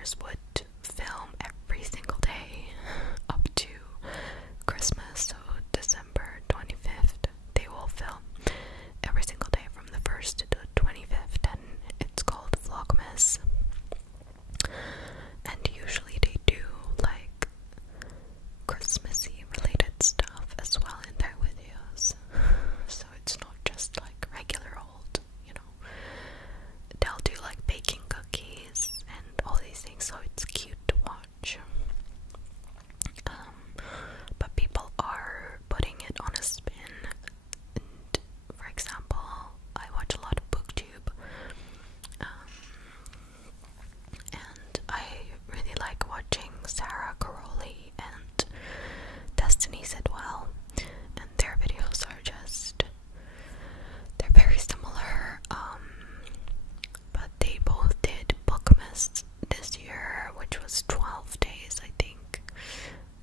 YouTubers would film every single day up to Christmas, so December 25th. They will film every single day from the 1st to the 25th, and it's called Vlogmas. And usually they do like Christmassy related stuff as well in their videos. So it's not just like regular old, you know. They'll do like baking cookies and all these things, so it's cute to watch. But people are putting it on a spin. And for example, I watch a lot of BookTube, and I really like watching Sarah Caroli and Destiny Sidwell, and their videos are just, they're very similar, but they both did Bookmas this year, which was 12 days, I think,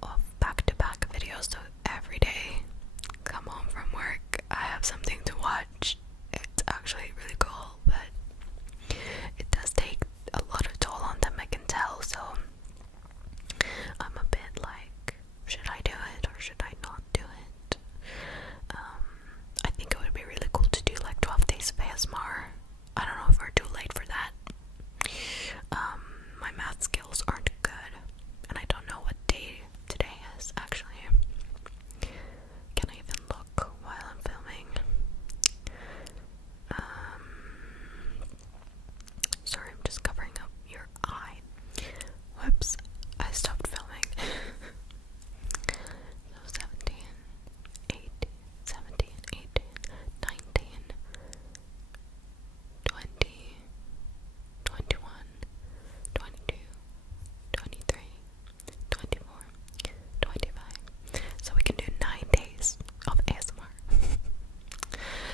of back-to-back videos. So every day, come home from work, I have something to watch. It's actually really cool, but it does take a lot of toll on them, I can tell. So I'm a bit like, should I do it or should I not do it? I think it would be really cool to do like 12 days of ASMR. I don't know if we're too late for that. My math skills aren't good, and I don't know what day today is actually. Can I even look while I'm filming? Sorry, I'm just covering up your eye. Whoops, I stopped filming. So 17, 18, 17, 18, 19, 20, 21, 22, 23, 24, 25. So we can do 9 days of ASMR.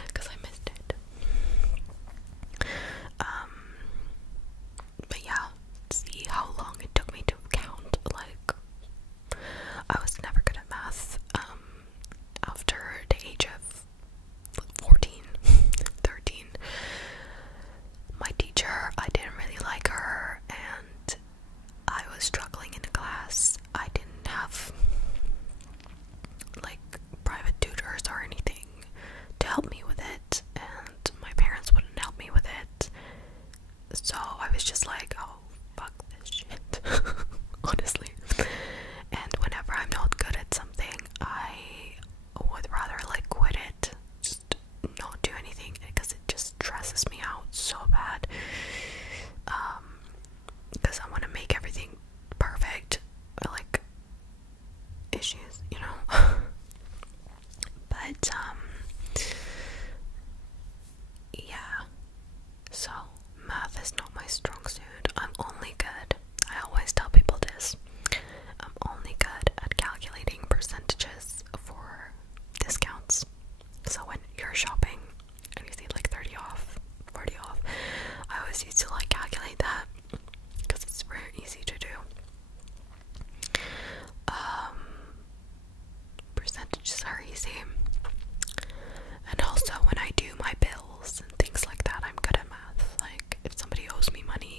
Because I missed it. But yeah, see how long it took me to count. Like, I was never good at math after the age of 14, 13. My teacher, I didn't really like her, and I was struggling in the class. I didn't have like private tutors or anything to help me with it, and my parents wouldn't help me with it. So I was just like, oh, fuck this shit. Honestly. And whenever I'm not good at something, I would rather like quit it, just not do anything, because it just stresses me out so bad. Because I want to make everything perfect, like issues, you know. But yeah, so math is not my strong suit. I'm only good, I always tell people this, I'm only good at calculating percentages for discounts. So when you're shopping and you see like 30 off, 40 off, I always used to like calculate that, because it's very easy to do. Percentages are easy. And also when I do my bills and things like that, I'm good at math. Like if somebody owes me money,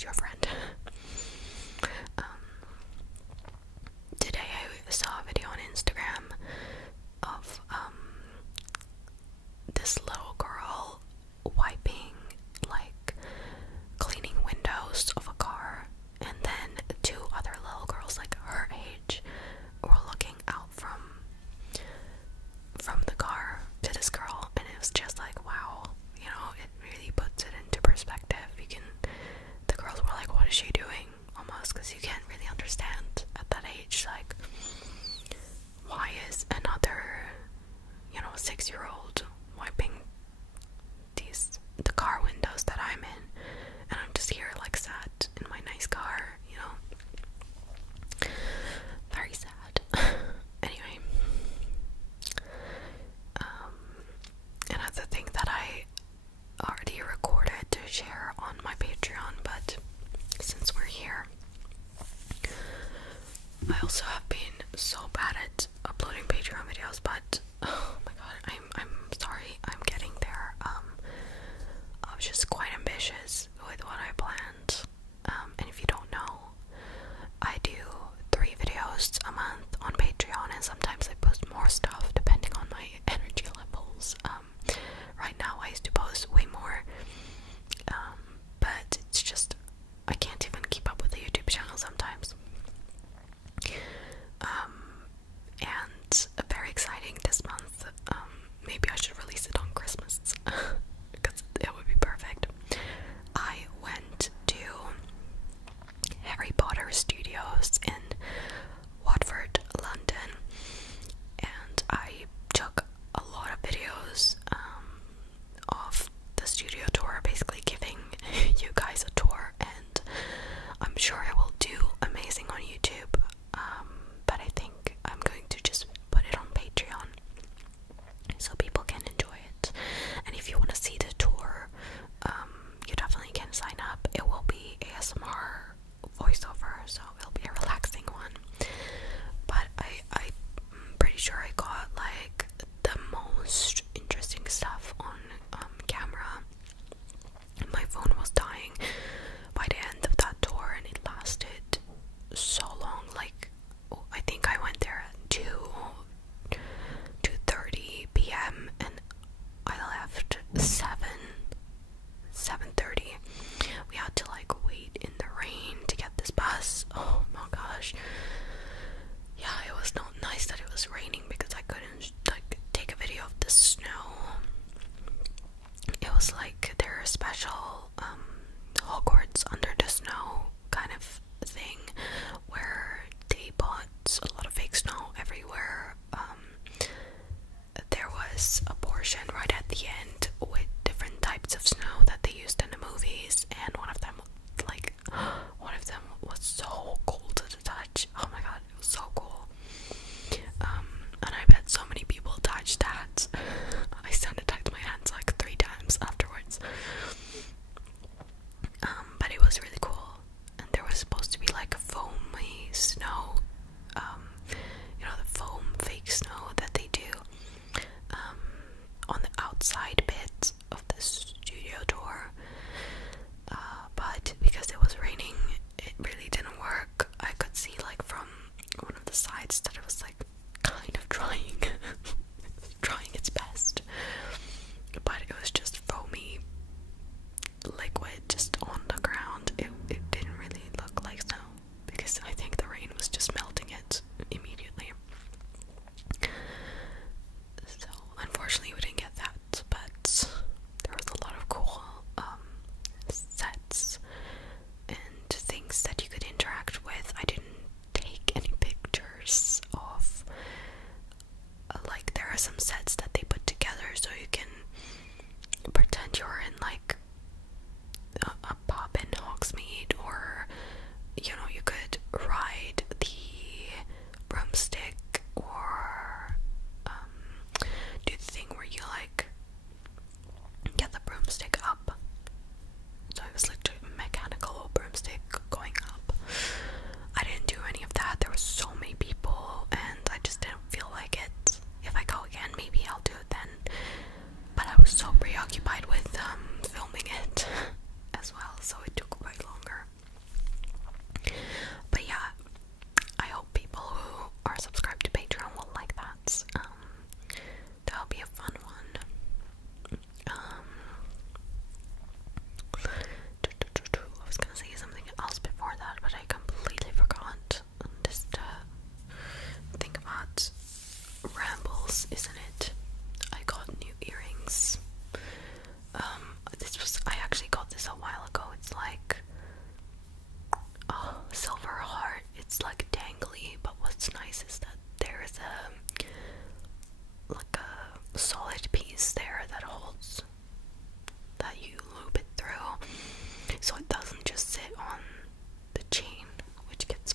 just your friend. Today I saw a video on Instagram of this little girl wiping, like cleaning windows of a car, and then two other little girls like her age were looking out from the car to this girl, and it was just like, wow, you know, it really puts it into perspective. The girls were like, what is she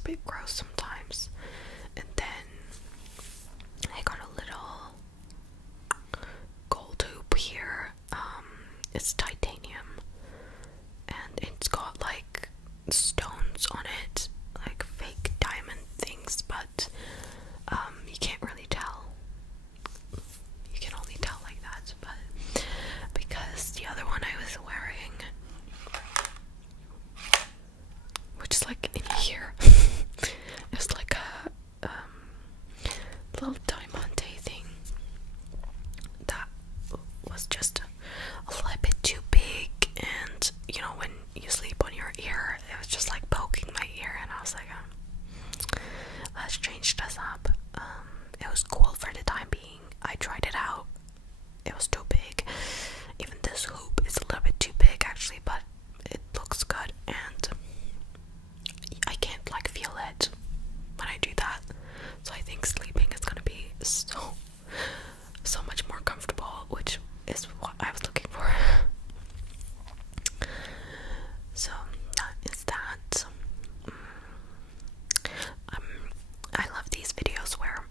bit gross sometimes. And then I got a little gold hoop here. It's titanium, and it's got like stones on it, like fake diamond things, but you can't really tell. You can only tell like that, but because the other one I was wearing, which is like in here, it's like a little diamante thing that was just a little bit too big, and you know, when you sleep on your ear, it was just like poking my ear, and I was like, let's change this up. It was cool for the time being. I tried it out. It was too big. Even this hoop is a little bit too big actually, but it looks good, and I can't like feel it when I do that. So I think sleeping is gonna be so much more comfortable, which is what I was looking for. So that is that. I love these videos where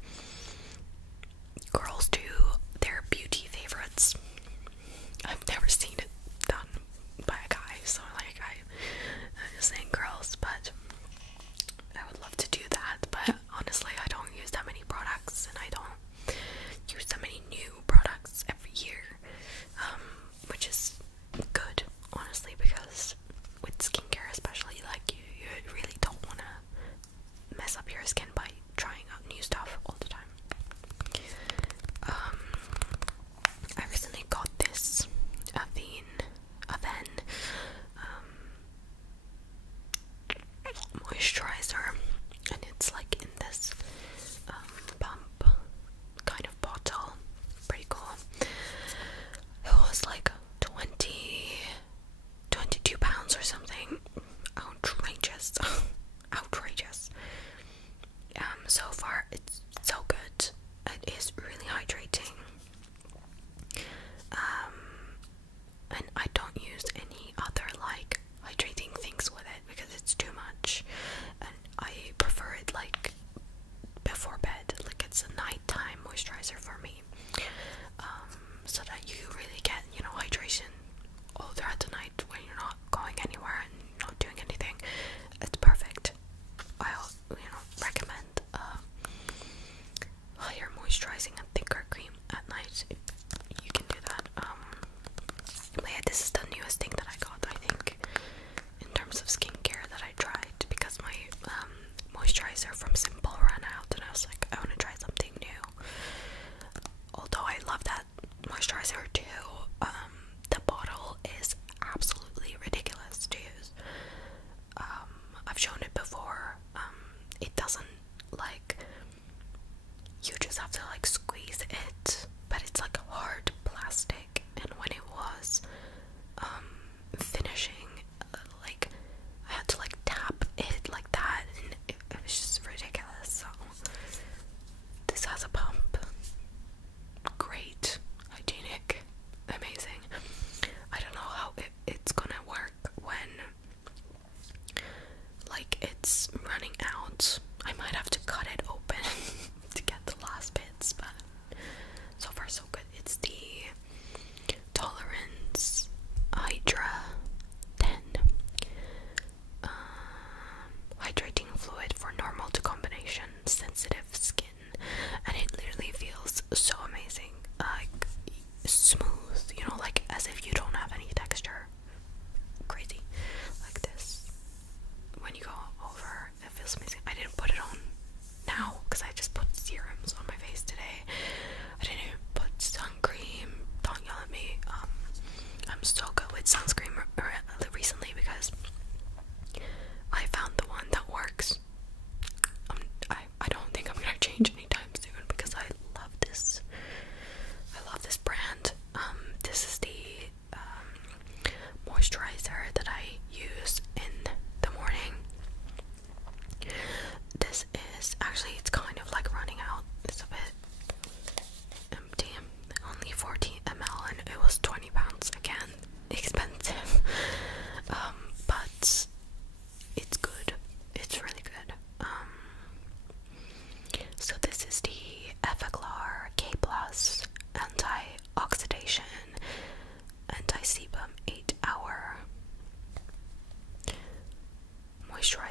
girls do their beauty favorites. I've never seen it done by a guy, so like I'm just saying girls, but I would love to do that. But honestly, I don't use that many products, and I don't use that many new products every year, which is good, honestly, because with skincare especially, like you really don't want to mess up your skin by trying out new stuff all the time. I recently got this Avene moisturizer, and it's like in this pump kind of bottle. Pretty cool. It was like 22 pounds or something. Outrageous. Outrageous. So far it's so good. It is really hydrating. And I don't use any other like hydrating things with it because it's too much, and I prefer it like before bed, like it's a nighttime moisturizer for me, so that you really get, you know, hydration all throughout the night when you're not going anywhere and not doing anything. It's perfect. I'll, you know, recommend higher moisturizing and thicker cream at night if you can do that. But yeah, this is the newest thing that I got, I think, in terms of skincare that I tried, because my moisturizer from Simple ran out, and I was like, I want to try something new. Although I love that moisturizer too, the bottle is absolutely ridiculous to use. I've shown it before. It doesn't, like, you just have to like squeeze it, but it's like hard plastic, and when it was finishing, like I had to like tap it like that, and it was just ridiculous. So this has a pump. Great, hygienic, amazing. I don't know how it's gonna work when like it's running out. I might have to cut it open to get the last bits, but so far so good. It's the Tolerance Hydra 10 hydrating fluid for normal to combination sensitive skin, and it literally feels so amazing, like smooth, you know, like as if you don't have any texture. Crazy, like this. When you go over, it feels amazing. I didn't put it on now because I just put serums on my face today. I didn't even put sun cream. Don't yell at me. I'm so good with sunscreen recently because I found the one that works. I don't think I'm gonna change anytime soon because I love this. I love this brand. This is the moisturizer that I use in the morning. This is actually, it's kind of like running out. It's a bit empty. Only 14 ml, and it was 20 pounds. Again, expensive. But it's good. It's really good.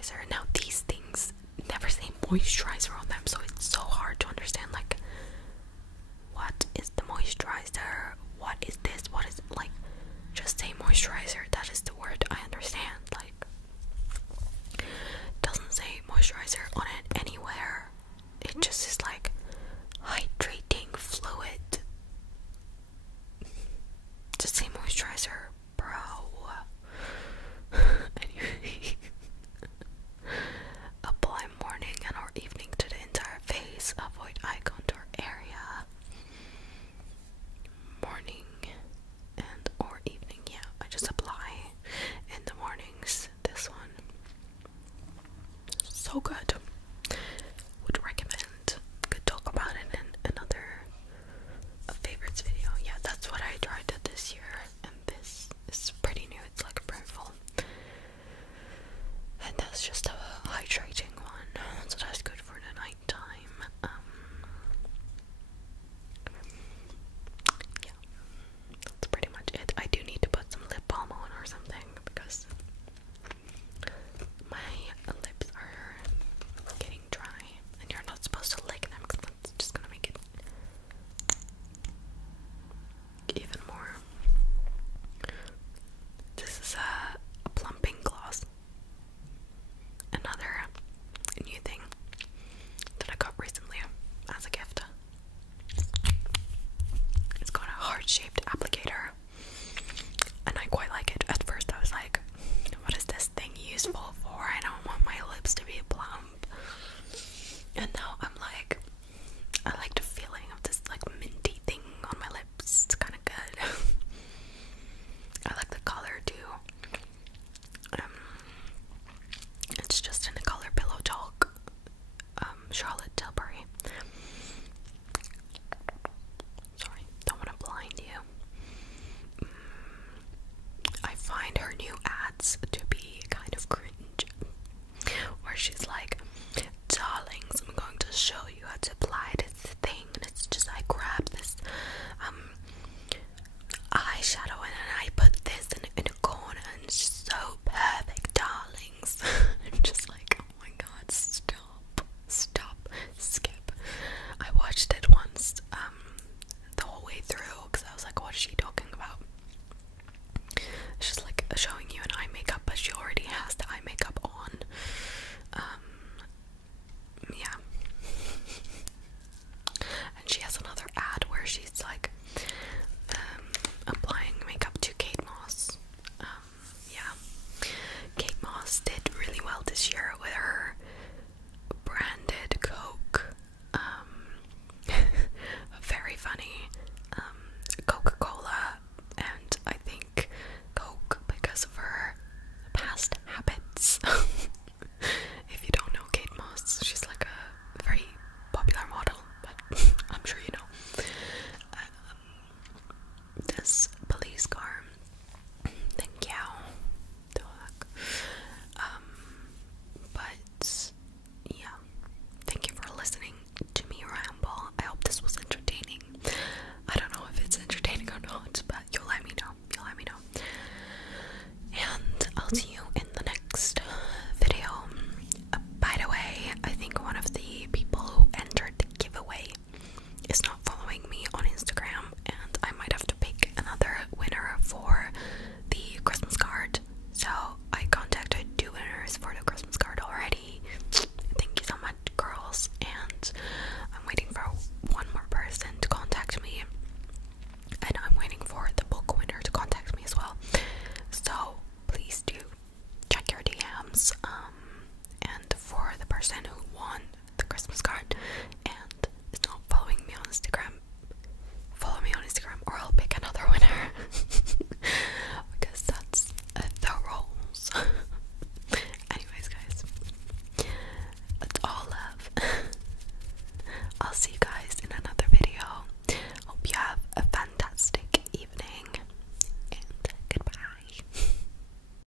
moisturizer. Now these things never say moisturizer on them, so it's so hard to understand, like, what is the moisturizer, what is this, what is, like, just say moisturizer. That is the word I understand. Like, doesn't say moisturizer on it anywhere. It just is like hydrating fluid. Just say moisturizer, bro. Anyway, apply morning and or evening to the entire face. Avoid eye contour area. Morning and or evening. Yeah, I just apply in the mornings. This one, so good. Would recommend. Could talk about it in another favorites video. Yeah, that's what I tried this year, and this is pretty new. It's like a brimful, and that's just a hydrating one, so that's good